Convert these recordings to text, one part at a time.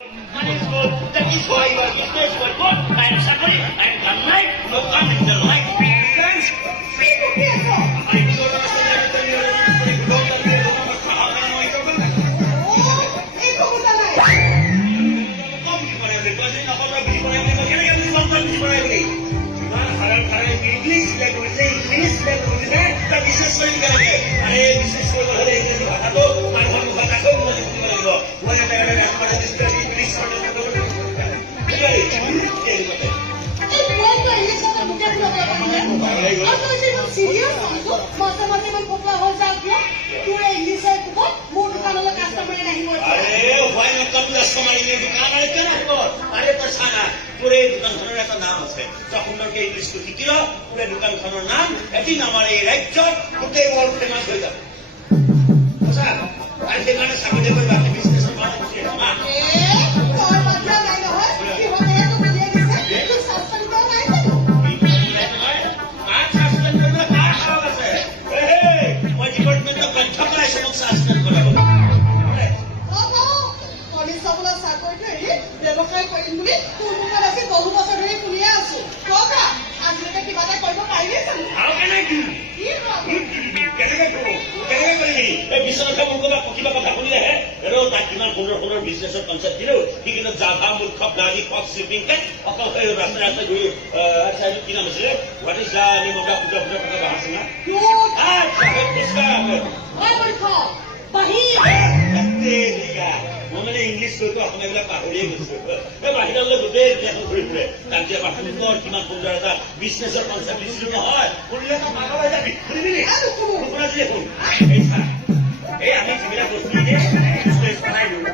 Money is good. That is why you are business was good. I am suffering. I am done life. No come in the life. Friends. পুরে দোকানখনৰ এটা নাম আছে সুন্দৰকে ইংলিছটো শিকিল পুৰে দোকানখনৰ নাম এদিন আমাৰ এই ৰাজ্যত গোটেই ৱৰ্ল্ড ফেমাছ হৈ যাব আৰু সেইকাৰণে চাকৰি কৰিবা বিজনেছৰ মানুহ মই ডিপাৰ্টমেণ্টক গ্ৰন্থ কৰাইছো মোক ছাছপেণ্ড কৰাব ব্যৱসায় কৰিম বুলি কোনমুখত আছে বহু বছৰ ধৰি শুনিয়ে আছো ককা আজিলৈকে কিবা এটা কৰিব পাৰিলে জানো আৰু কেনেকে কৰিবি এই বিশ্বনাথ মুৰ্গবা কিবা কথা শুনিলেহে আৰু তাক কিমান সুন্দৰ সুন্দৰ বিজনেছৰ কনচেপ্ট দিলো সি কিন্তু জাভা মূৰ্খ ব্লাডি ফক শ্লিপিংকে অকল সেই ৰাস্তাই ৰাস্তাই ঘূৰি আচ্ছা এইটো কি নাম আছিলে what is the name of the ফুটা ফুটা কথা বাহাছে না মই মানে ইংলিছ কৈতো অসমীয়াবিলাক পাহৰিয়ে গৈছো বাহিৰলৈ গোটেই ঘূৰি ফুৰে তাত যে সুন্দৰ কিমান সুন্দৰ এটা বিজনেছৰ কনচেপ্ট দিছিলো নহয় শুনিলে পাগল হৈ যাবি শুনিবি এই আমি যিবিলাক বস্তু বনাই দিওঁ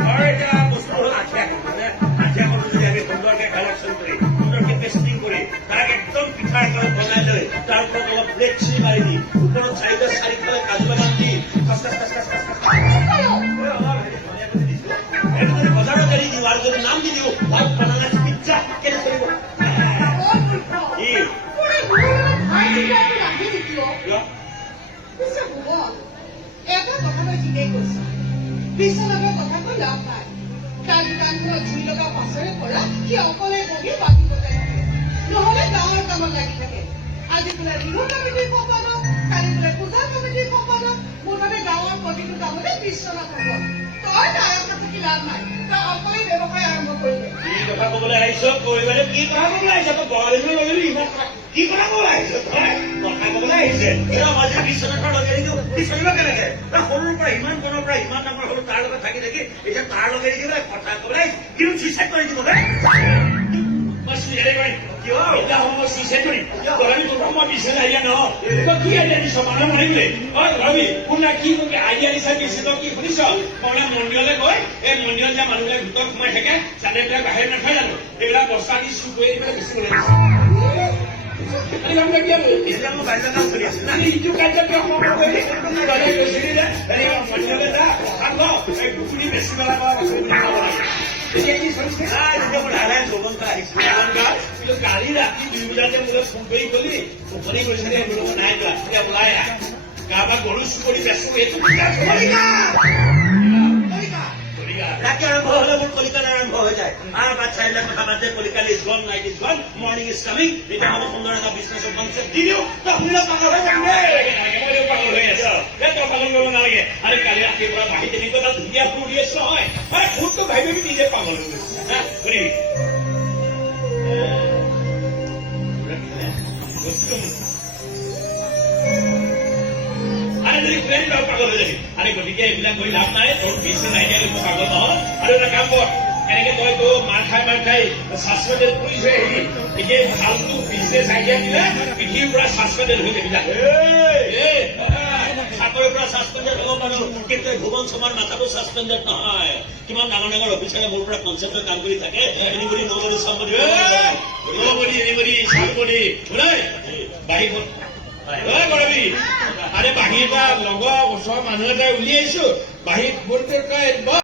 ঘৰৰ এতিয়া বস্তু হ'ল আঠিয়া কৰো মানে আঠিয়া কৰো যদি আমি সুন্দৰকে কালেকশ্যন কৰি সুন্দৰকে পেষ্টিং কৰি তাক একদম পিঠাৰ লগত বনাই লৈ তাৰ ওপৰত অলপ ব্লেড চিৰি মাৰি দি ওপৰত চাৰিফালে কাজু বাদাম দি বজাৰত এৰি দিওঁ আৰু যদি নাম দি দিওঁ লাইক বানানা পিজ্জা কেনে চলিব এটা কথা মই ঠিকেই কৈছো বিশ্বনাথৰ কথা কৈ লাভ নাই তাৰ দোকানখনত জুই লগা পাছৰে পৰা সি অকলে বহি বাকী বজাই থাকে নহলে গাঁৱৰ কামত লাগি থাকে আজি বোলে বিহু কমিটিৰ সম্পাদক কালি বোলে পূজা কমিটিৰ সম্পাদক মোৰ বাবে গাঁৱৰ প্ৰতিটো কামতে বিশ্বনাথ হ'ব তই নায়কত থাকি লাভ নাই তই অকলে ব্যৱসায় আৰম্ভ কৰিলে কি কথা কবলৈ আহিছ কৰিবলে কি কথা কবলৈ আহিছ তই বৰালিলৈ লগালি ইমান কি কথা কবলৈ আহিছ তই কথা কবলৈ আহিছে আমাৰ যে বিশ্বনাথৰ লগাই দিওঁ সি চলিব কেনেকে তই সৰুৰ পৰা ইমান কণৰ পৰা ইমান ডাঙৰ হলো তাৰ লগত থাকি থাকি এতিয়া তাৰ লগাই দিবলৈ কথা কবলৈ কিন্তু চুইচাইড কৰি দিবলৈ মই চুইচাইড কৰিম কিয় এতিয়া মই চুইচাইড কৰিম গৰাবী তোৰ মই বিচাৰি আইডিয়া নহয় তই কি আইডিয়া দিছ মানুহ মাৰিবলৈ অ ৰবি কোনে কি আইডিয়া দিছা দিছে তই কি শুনিছ মই মন্দিৰলৈ গৈ এই মন্দিৰত যে মানুহবিলাক ভিতৰত সোমাই থাকে চানেবিলাক বাহিৰ নাথাকে জানো এইবিলাক বস্তা দি চুৰ কৰি এইবিলাক বেছি ওলাই গাড়ী ৰাতি 2 বজাতে মোলৈ ফোন কৰি গলি টোপনি কৰিছে নাই যোৱা এতিয়া ওলাই আহ কাৰোবাৰ গৰু চুৰ কৰি বেচো এইটো ৰাতি আৰম্ভ হলে মোৰ কলিকাতা আৰম্ভ হৈ যায় আৰু বাচ্চাবিলাক কথা বাদ Kolkata is gone night is gone morning is coming এতিয়া মই সুন্দৰ এটা বিজনেছৰ কনচেপ্ট দি দিওঁ তই শুনিলে পাগল হৈ যাম পাগল হৈ আছ তই পাগল কৰিব নালাগে আৰু কালি ৰাতিৰ পৰা বাঢ়ি তেনেকুৱা এটা ধুনীয়া ফুল উৰি আছ নহয় মানে ফুলটো ভাবি ভাবি নিজে পাগল হৈ গৈছে শুনিবি পাগল হৈ যাবি আৰু গতিকে এইবিলাক কৰি লাভ নাই তোৰ বিজনেছ আইডিয়া লৈ পাগল নহয় আৰু এটা কাম কৰ এনেকে তই তো মাৰ খাই ছাছপেণ্ডেড কৰি থৈ আহিবি এতিয়া ভালটো বিজনেছ আইডিয়া দিলে পৃথিৱীৰ পৰা ছাছপেণ্ডেড হৈ যাবি চাকৰিৰ পৰা ছাছপেণ্ডেড হ'ব পাৰো কিন্তু ভুৱন শৰ্মাৰ মাথাটো ছাছপেণ্ডেড নহয় কিমান ডাঙৰ ডাঙৰ অফিচাৰে মোৰ পৰা কনচেপ্টত কাম কৰি থাকে এনিবডি নবডি চামবডি বাহিৰ আৰে বাহিৰ এটা লগৰ ওচৰৰ মানুহ এটা উলিয়াইছো বাহিৰ